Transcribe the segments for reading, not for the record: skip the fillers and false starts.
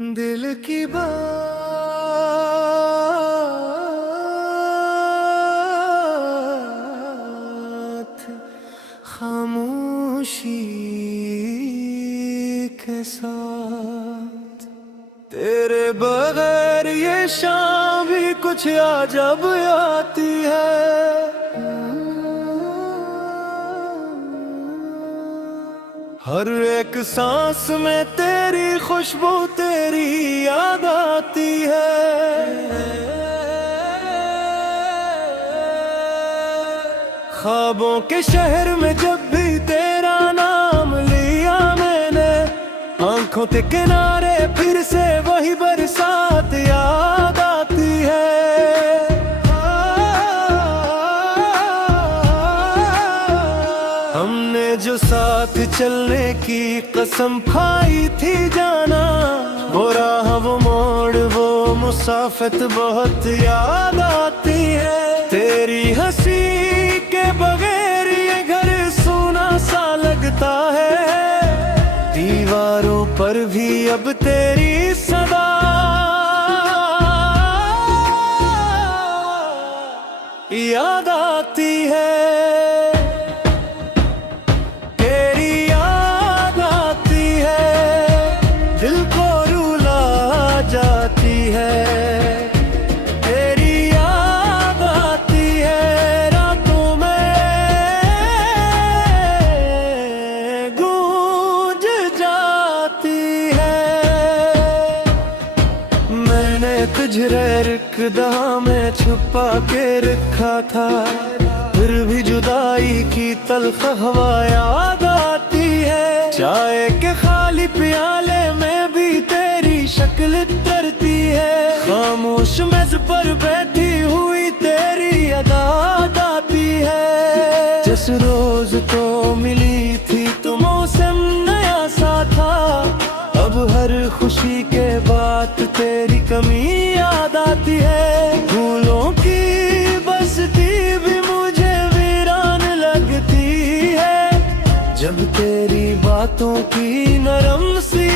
दिल की बात खामोशी के साथ, तेरे बगैर ये शाम भी कुछ अजब आती है। हर एक सांस में तेरी खुशबू, तेरी याद आती है। ख्वाबों के शहर में जब भी तेरा नाम लिया मैंने, आंखों के किनारे फिर से वही बरसात याद आती है। हमने जो साथ चलने की कसम खाई थी जाना, वो राह वो मोड़ वो मुसाफत बहुत याद आती है। तेरी हंसी के बगैर ये घर सूना सा लगता है, दीवारों पर भी अब तेरी सदा याद आती है। तुझे रखदा में छुपा के रखा था, फिर भी जुदाई की तल्ख हवा याद आती है। चाय के खाली प्याले में भी तेरी शक्ल तरती है, खामोश मेज पर बैठी हुई तेरी याद आती है। जिस रोज तो मिली थी तो मौसम नया सा था, अब हर खुशी के बाद तेरी कमी याद आती है। फूलों की बस्ती भी मुझे वीरान लगती है, जब तेरी बातों की नरम सी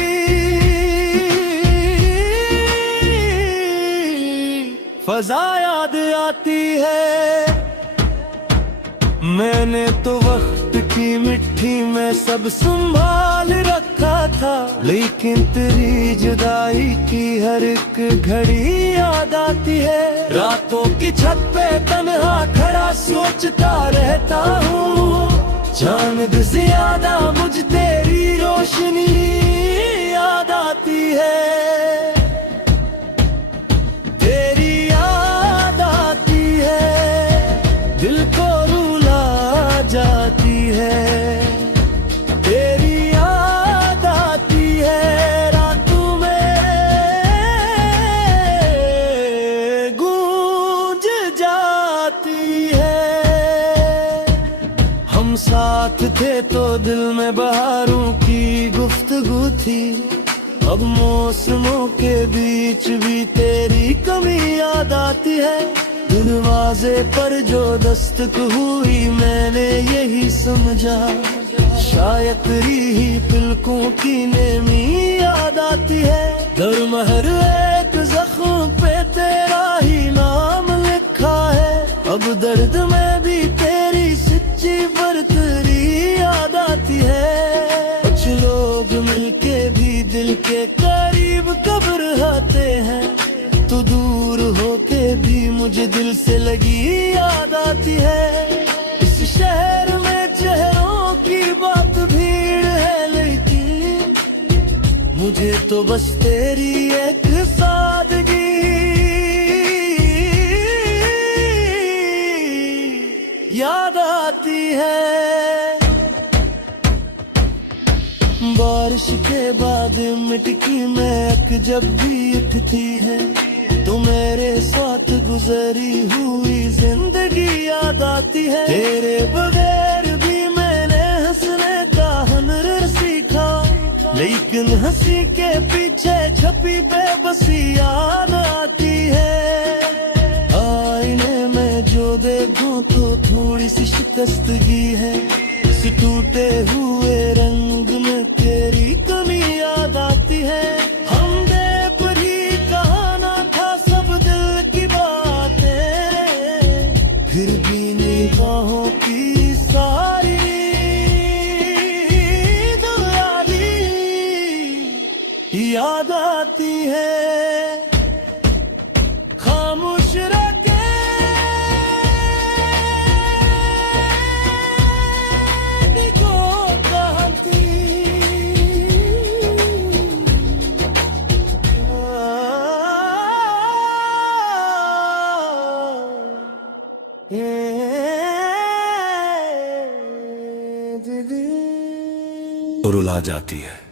फजा याद आती है। मैंने तो वक्त की मिट्टी में सब संभाल रखा था, लेकिन तेरी जुदाई की हर एक घड़ी याद आती है। रातों की छत पे तन्हा खड़ा सोचता रहता हूँ, चांद से ज्यादा मुझ तेरी रोशनी याद आती है। तेरी याद आती है, दिल को जाती है। तेरी याद आती है, रातों में गूंज जाती है। हम साथ थे तो दिल में बहारों की गुफ्तगू थी, अब मौसमों के बीच भी तेरी कमी याद आती है। दरवाजे पर जो दस्तक हुई मैंने यही समझा, शायद तेरी ही पलकों की नेमी याद आती है। दरमहर एक जख्म पे तेरा ही नाम लिखा है, अब दर्द में भी तेरी सच्ची बरतरी याद आती है। कुछ लोग मिलके भी दिल के करीब कब रहते हैं, तो दूर होके भी मुझे दिल से लगी याद आती है। इस शहर में चेहरों की बात भीड़ है, लेकिन मुझे तो बस तेरी एक सादगी याद आती है। बारिश के बाद मिट्टी में जब भी उठती है, तो मेरे साथ गुजरी हुई जिंदगी याद आती है। तेरे बगैर भी मैंने हंसने का हुनर सीखा, लेकिन हंसी के पीछे छपी बेबसी याद आती है। आईने में जो देखूं तो थोड़ी सी शिकस्तगी है, इस टूटे हुए रंग में तेरी कमी याद आती है। हम और रुला जाती है।